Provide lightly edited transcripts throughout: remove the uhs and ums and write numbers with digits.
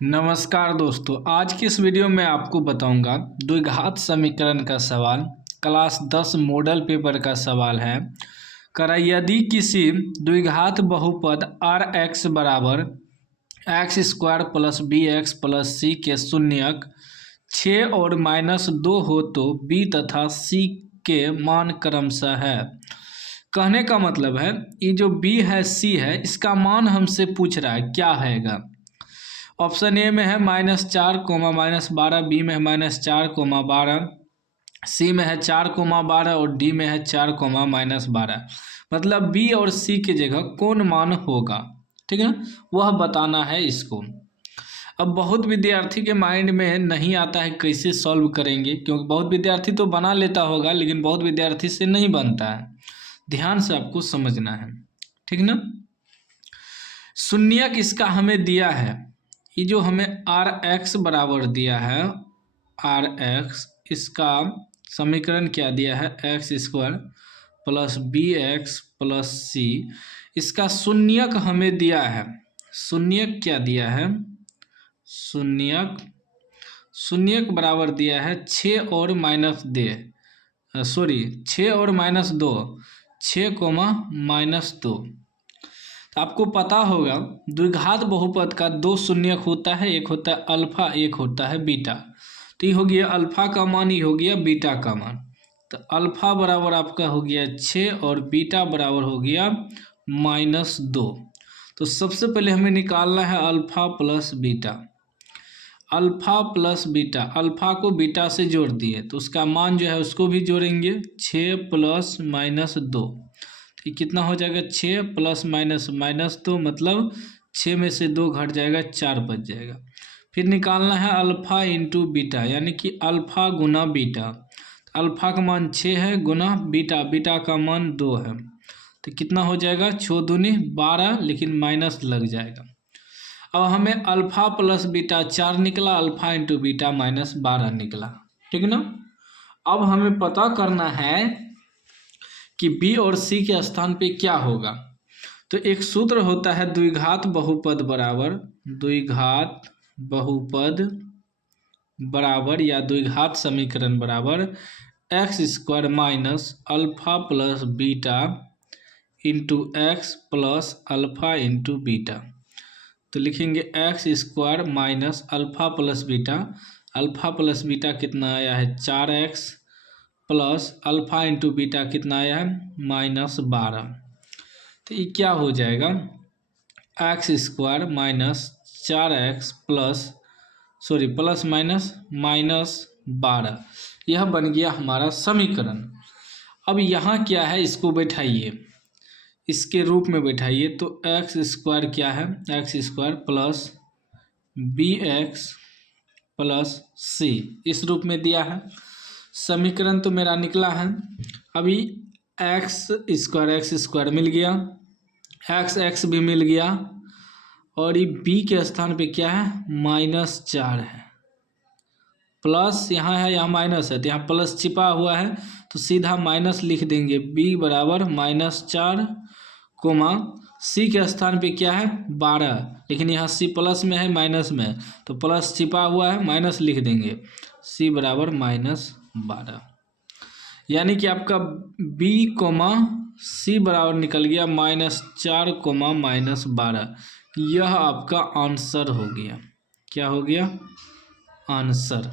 नमस्कार दोस्तों, आज की इस वीडियो में आपको बताऊंगा द्विघात समीकरण का सवाल। क्लास 10 मॉडल पेपर का सवाल है। यदि किसी द्विघात बहुपद आर एक्स बराबर x square plus b x plus c के शून्यक 6 और -2 हो तो बी तथा सी के मान क्रमशः है। कहने का मतलब है ये जो बी है सी है इसका मान हमसे पूछ रहा है क्या हैगा। ऑप्शन ए में है -4, -12, बी में है -4, -12, सी में है 4, -12 और डी में है 4, -12। मतलब बी और सी की जगह कौन मान होगा, ठीक है, वह बताना है इसको। अब बहुत विद्यार्थी के माइंड में नहीं आता है कैसे सॉल्व करेंगे, क्योंकि बहुत विद्यार्थी तो बना लेता होगा लेकिन बहुत विद्यार्थी से नहीं बनता है। ध्यान से आपको समझना है, ठीक ना। शून्यक इसका हमें दिया है, ये जो हमें आर एक्स बराबर दिया है, आर एक्स, इसका समीकरण क्या दिया है, x square plus b x plus c. इसका शून्यक हमें दिया है, शून्यक क्या दिया है, शून्यक बराबर दिया है 6 और -6 और -2, 6, -2। आपको पता होगा द्विघात बहुपद का 2 शून्यक होता है, एक होता है अल्फा, एक होता है बीटा। तो ये हो गया अल्फा का मान, ये हो गया बीटा का मान। तो अल्फा बराबर आपका हो गया 6 और बीटा बराबर हो गया -2। तो सबसे पहले हमें निकालना है alpha plus beta. Alpha plus beta, alpha को बीटा से जोड़ दिए तो उसका मान जो है उसको भी जोड़ेंगे, 6 + -2। कितना हो जाएगा, 6 ± -2, मतलब 6 में से 2 घट जाएगा, 4 बच जाएगा। फिर निकालना है अल्फा इंटू बीटा, यानी कि अल्फा गुना बीटा। अल्फा का मान 6 है गुना बीटा, बीटा का मान 2 है। तो कितना हो जाएगा, 6 दूनी 12, लेकिन माइनस लग जाएगा। अब हमें अल्फा प्लस बीटा 4 निकला, अल्फा इंटू बीटा -12 निकला, ठीक ना। अब हमें पता करना है कि बी और सी के स्थान पे क्या होगा। तो एक सूत्र होता है द्विघात बहुपद बराबर या द्विघात समीकरण बराबर x square minus alpha plus beta into x plus alpha into beta. तो लिखेंगे x square minus alpha plus beta, alpha plus beta कितना आया है 4x plus alpha into beta कितना आया है -12। तो ये क्या हो जाएगा, x square minus 4x plus -12। यह बन गया हमारा समीकरण। अब यहाँ क्या है, इसको बैठाइए, इसके रूप में बैठाइए। तो एक्स स्क्वायर क्या है, x square plus b x plus c, इस रूप में दिया है। समीकरण तो मेरा निकला है। अभी एक्स स्क्वायर मिल गया, एक्स भी मिल गया, और ये बी के स्थान पे क्या है, -4 है, प्लस यहाँ है, यहाँ माइनस है, तो यहाँ प्लस छिपा हुआ है तो सीधा माइनस लिख देंगे। बी बराबर -4, सी के स्थान पे क्या है 12, लेकिन यहाँ सी प्लस में है माइनस में, तो प्लस छिपा हुआ है, माइनस लिख देंगे, सी बराबर -12। यानी कि आपका बी सी बराबर निकल गया -4, -12। यह आपका आंसर हो गया। क्या हो गया, आंसर,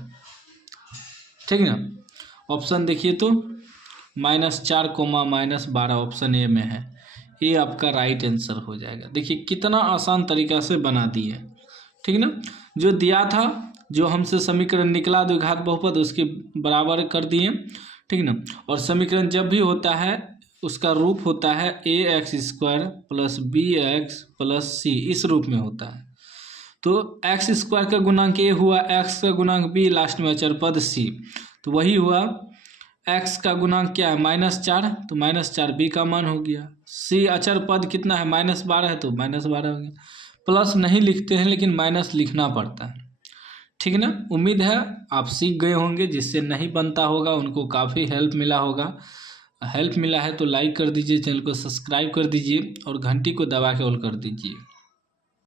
ठीक ना। ऑप्शन देखिए तो -4, -12 ऑप्शन ए में है, ये आपका राइट आंसर हो जाएगा। देखिए कितना आसान तरीका से बना दिए, ठीक ना। जो दिया था, जो हमसे समीकरण निकला द्विघात बहुपद, उसके बराबर कर दिए, ठीक ना। और समीकरण जब भी होता है उसका रूप होता है ax square plus b x plus c, इस रूप में होता है। तो एक्स स्क्वायर का गुणांक a हुआ, x का गुणांक b, लास्ट में अचर पद c, तो वही हुआ। x का गुणांक क्या है -4, तो -4 b का मान हो गया। c अचर पद कितना है -12 है, तो -12 हो गया। प्लस नहीं लिखते हैं लेकिन माइनस लिखना पड़ता है, ठीक ना। उम्मीद है आप सीख गए होंगे, जिससे नहीं बनता होगा उनको काफ़ी हेल्प मिला होगा। हेल्प मिला है तो लाइक कर दीजिए, चैनल को सब्सक्राइब कर दीजिए और घंटी को दबा के ऑल कर दीजिए।